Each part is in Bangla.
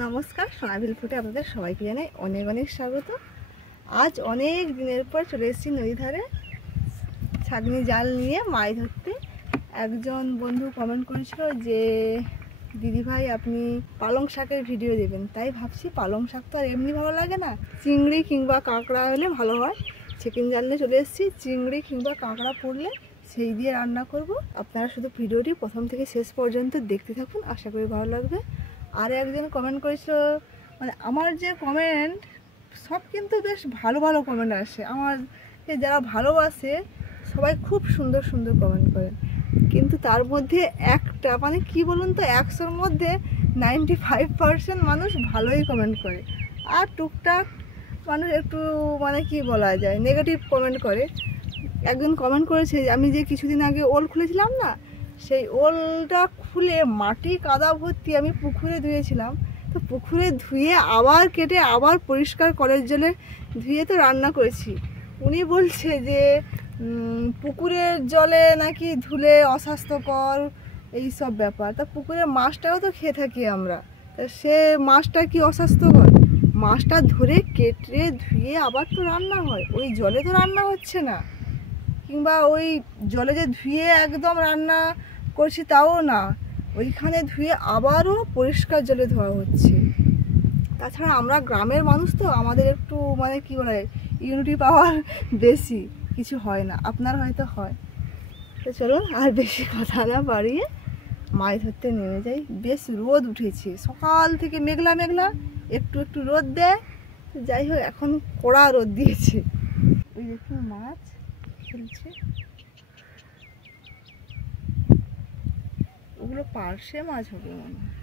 নমস্কার, সোনাবিল ফুটে আপনাদের সবাইকে জানাই অনেক অনেক স্বাগত। আজ অনেক দিনের পর চলে এসেছি নদী ধারে ছাগনি জাল নিয়ে মাছ ধরতে। একজন বন্ধু কমেন্ট করেছিল যে দিদিভাই আপনি পালং শাকের ভিডিও দেবেন, তাই ভাবছি পালং শাক তো আর এমনি ভালো লাগে না, চিংড়ি কিংবা কাঁকড়া হলে ভালো হয়। চিকেন জাল নিয়ে চলে এসেছি, চিংড়ি কিংবা কাঁকড়া পড়লে সেই দিয়ে রান্না করব। আপনারা শুধু ভিডিওটি প্রথম থেকে শেষ পর্যন্ত দেখতে থাকুন, আশা করি ভালো লাগবে। আর একজন কমেন্ট করেছিল, মানে আমার যে কমেন্ট সব কিন্তু বেশ ভালো ভালো কমেন্ট আসে, আমাকে যারা ভালোবাসে সবাই খুব সুন্দর সুন্দর কমেন্ট করে, কিন্তু তার মধ্যে একটা মানে কি বলুন তো, 100-র মধ্যে 95% মানুষ ভালোই কমেন্ট করে, আর টুকটাক মানুষ একটু মানে কি বলা যায় নেগেটিভ কমেন্ট করে। একজন কমেন্ট করেছে আমি যে কিছুদিন আগে ওল খুলেছিলাম না, সেই ওলটা খুলে মাটি কাদা ভর্তি আমি পুকুরে ধুয়েছিলাম, তো পুকুরে ধুয়ে আবার কেটে আবার পরিষ্কার কলের জলে ধুয়ে তো রান্না করেছি। উনি বলছে যে পুকুরের জলে নাকি ধুলে অস্বাস্থ্যকর এই সব ব্যাপার, তা পুকুরের মাছটাও তো খেয়ে থাকি আমরা, তা সে মাছটা কি অস্বাস্থ্যকর? মাছটা ধরে কেটে ধুয়ে আবার তো রান্না হয়, ওই জলে তো রান্না হচ্ছে না, কিংবা ওই জলে যে ধুয়ে একদম রান্না করছি তাও না, ওইখানে ধুয়ে আবারও পরিষ্কার জলে ধোয়া হচ্ছে। তাছাড়া আমরা গ্রামের মানুষ তো, আমাদের একটু মানে কি বলে ইউনিটি পাওয়ার বেশি, কিছু হয় না, আপনার হয়তো হয়। তো চলুন আর বেশি কথা না বাড়িয়ে মাছ ধরতে নেমে যাই। বেশ রোদ উঠেছে, সকাল থেকে মেঘলা মেঘলা, একটু একটু রোদ দেয়, যাই হোক এখন কড়া রোদ দিয়েছে। ওই দেখুন মাছ চলছে, ওগুলো পার্শে মাছ হবে মনে হয়।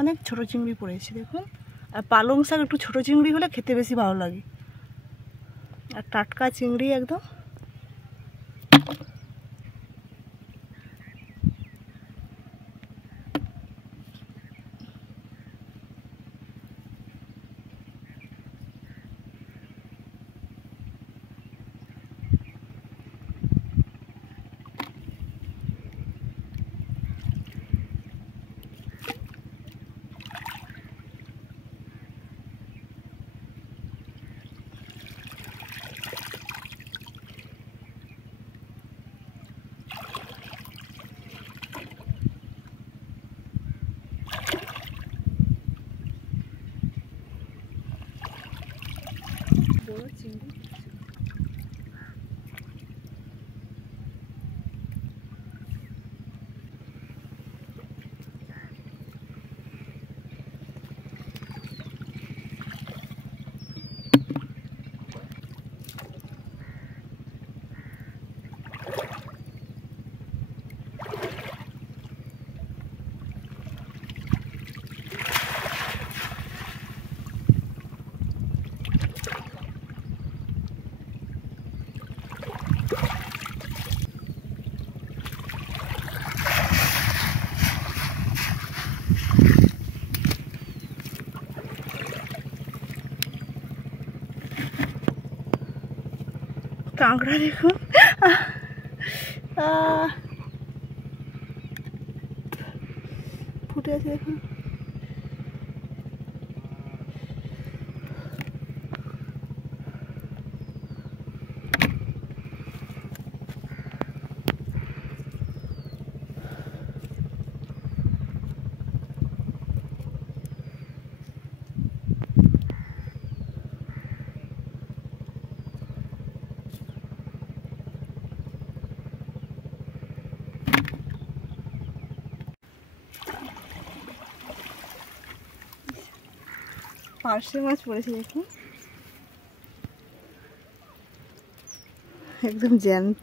অনেক ছোট চিংড়ি পড়েছে দেখুন, আর পালং শাক একটু ছোট চিংড়ি হলে খেতে বেশি ভালো লাগে, আর টাটকা চিংড়ি একদম। বড় চিংড়ি কাঁকড়া দেখুন, ফুটে আছে দেখুন। পার্শে মাছ পড়েছে দেখুন, একদম জ্যান্ত।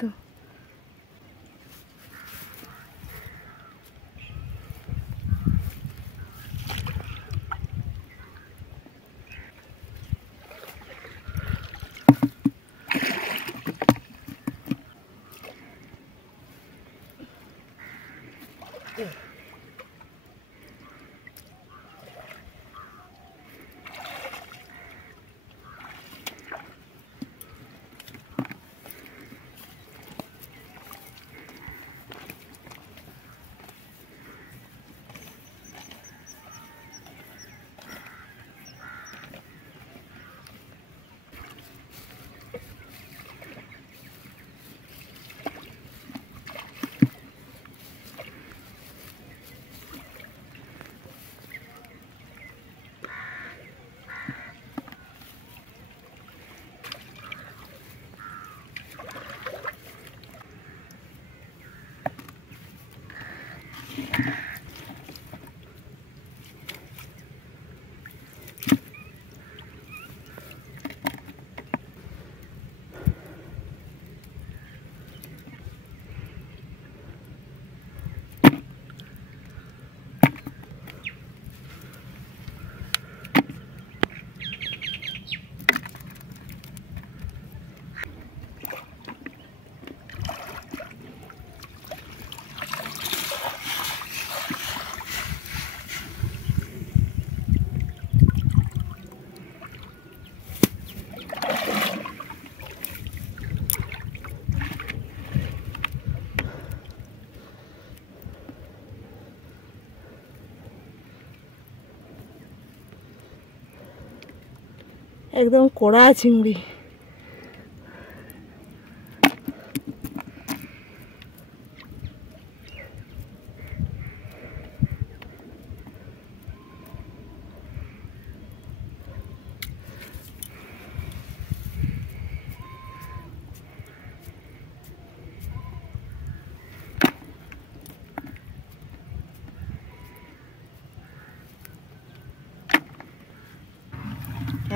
একদম কড়া চিংড়ি।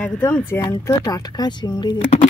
একদম জ্যান্ত টাটকা চিংড়ি দেখুন।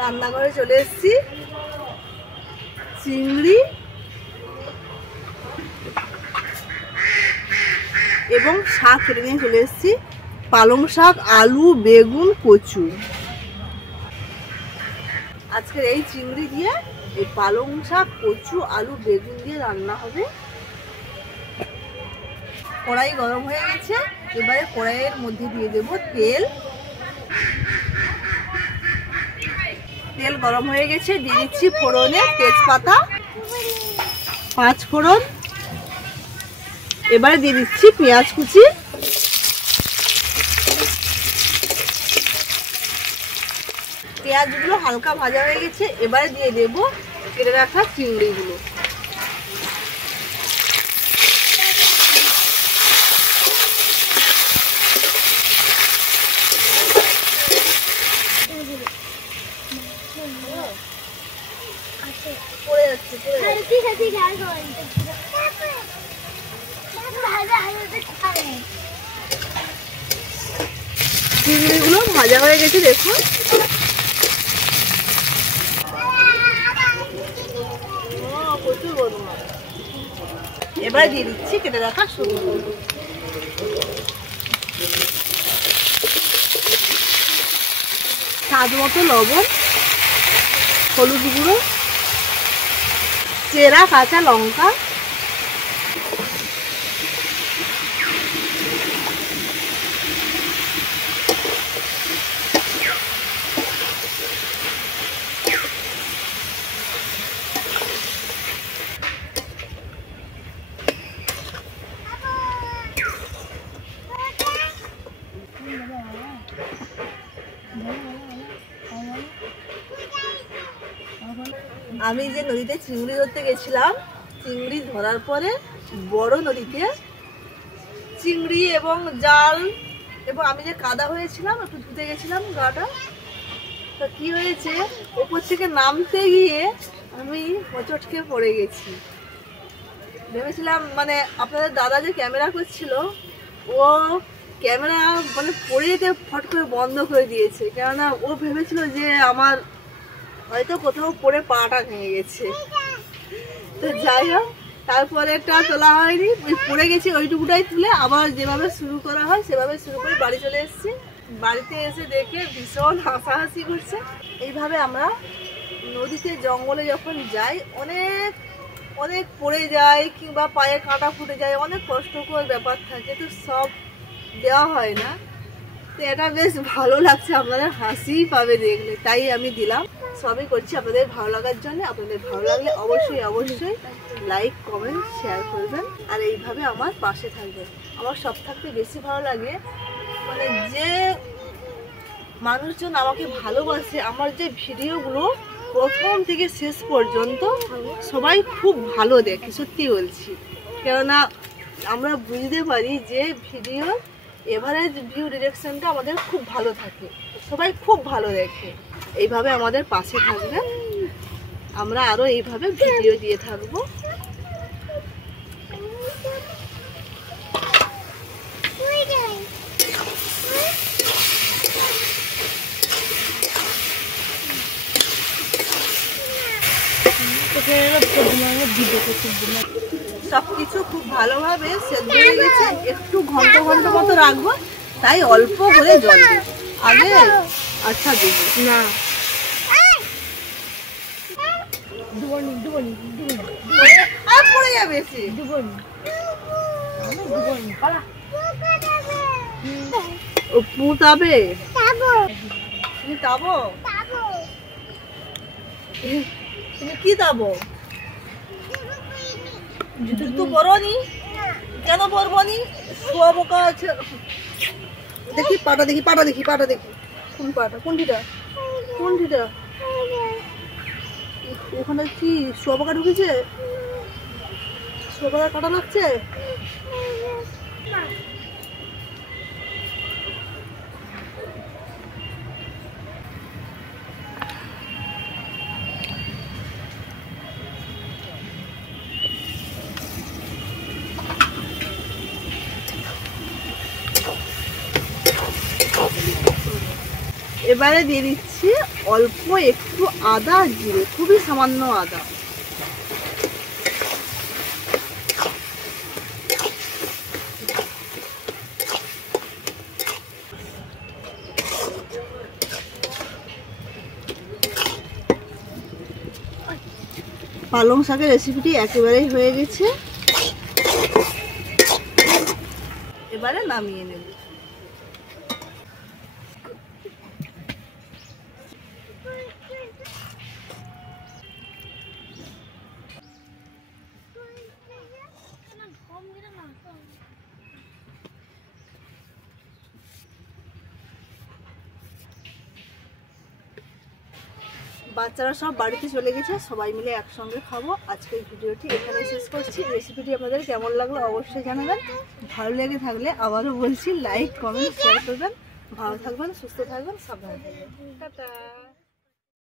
রান্নাঘরে চলে এসেছি, চিংড়ি এবং শাক কেটে নিয়ে চলে এসেছি। পালং শাক, আলু, বেগুন, কচু। আজকের এই চিংড়ি দিয়ে এই পালং শাক, কচু, আলু, বেগুন দিয়ে রান্না হবে। কড়াই গরম হয়ে গেছে, এবারে কড়াইয়ের মধ্যে দিয়ে দেব তেল। তেল গরম হয়ে গেছে, দিয়ে দিচ্ছি ফোড়নে তেজপাতা, 5 ফোড়ন। এবারে দিয়ে দিচ্ছি পেঁয়াজ কুচি, পেঁয়াজগুলো হালকা ভাজা হয়ে গেছে। এবারে দিয়ে দেব কেটে রাখা চিংড়িগুলো। চিংড়িগুলো ভাজা হয়ে গেছে দেখুন। এবার দিয়ে দিচ্ছি কেটে রাখা সবজি, স্বাদ মতো লবণ, হলুদ গুঁড়ো, চেরা কাঁচা লঙ্কা, আমি যে নদীতে চিংড়ি ধরতে গেছিলাম, চিংড়ি ধরার পরে বড় নদীতে চিংড়ি এবং জাল এবং আমি যে কাদা হয়েছিলাম, একটু ধুতে গেছিলাম গাটা, তো কি হয়েছে, উপর থেকে নামতে গিয়ে আমি হোঁচটকে পড়ে গেছি। ভেবেছিলাম মানে আপনাদের দাদা যে ক্যামেরা করছিল, ও ক্যামেরা মানে পড়ে যেতে ফট করে বন্ধ করে দিয়েছে, কেননা ও ভেবেছিল যে আমার হয়তো কোথাও পড়ে পাটা ভেঙে গেছে। তো যাই হোক, তারপরে একটা তোলা হয়নি, পড়ে গেছি, ওইটুকুটাই তুলে আবার যেভাবে শুরু করা হয় সেভাবে শুরু করে বাড়ি চলে এসেছি। বাড়িতে এসে দেখে ভীষণ হাসাহাসি করছে। এইভাবে আমরা নদীতে জঙ্গলে যখন যাই অনেক অনেক পড়ে যায়, কিংবা পায়ে কাঁটা ফুটে যায়, অনেক কষ্টকর ব্যাপার থাকে, তো সব দেওয়া হয় না। তো এটা বেশ ভালো লাগছে, আপনাদের হাসিই পাবে দেখলে, তাই আমি দিলাম। সবই করছি আপনাদের ভালো লাগার জন্য। আপনাদের ভালো লাগলে অবশ্যই অবশ্যই লাইক কমেন্ট শেয়ার করবেন, আর এইভাবে আমার পাশে থাকবেন। আমার সব থাকতে বেশি ভালো লাগে মানে যে মানুষজন আমাকে ভালোবাসে, আমার যে ভিডিওগুলো প্রথম থেকে শেষ পর্যন্ত সবাই খুব ভালো দেখে, সত্যি বলছি। কেননা আমরা বুঝতে পারি যে ভিডিও এভারেজ ভিউ ডিরেকশনটা আমাদের খুব ভালো থাকে, সবাই খুব ভালো দেখে। এইভাবে আমাদের পাশে থাকবেন, আমরা আরও এইভাবে ভিডিও দিয়ে থাকবো। সবকিছু খুব ভালোভাবে সেদ্ধ হয়ে গেছে, একটু ঘন্ট ঘন্ট মতো রাখবো, তাই অল্প করে জল দেব আগে। আচ্ছা দেব না, আর পড়ে যাবে সে। ও পুঁতাবে, তুমি তাবো, তুমি কি তাবো? জুতো পরনি? কেন পরবো নি? শুয়াবোকা আছে। দেখি পাটা, দেখি পাটা, দেখি পাটা, দেখি কোন পাটা, কোনটিটা কোনটিটা? ওখানে কি শুয়াবোকা ঢুকেছে? শুয়াবোকা কাটা লাগছে? এবারে দিয়ে দিচ্ছি অল্প একটু আদা জিরে, খুবই সামান্য আদা। পালং শাকের রেসিপিটি একেবারেই হয়ে গেছে, এবারে নামিয়ে নেব। বাচ্চারা সব বাড়িতে চলে গেছে, সবাই মিলে একসঙ্গে খাবো। আজকের ভিডিওটি এখানে শেষ করছি। রেসিপিটি আপনাদের কেমন লাগলো অবশ্যই জানাবেন। ভালো লেগে থাকলে আবারও বলছি লাইক কমেন্ট শেয়ার করবেন। ভালো থাকবেন, সুস্থ থাকবেন, সাবধানে থাকবেন। টাটা।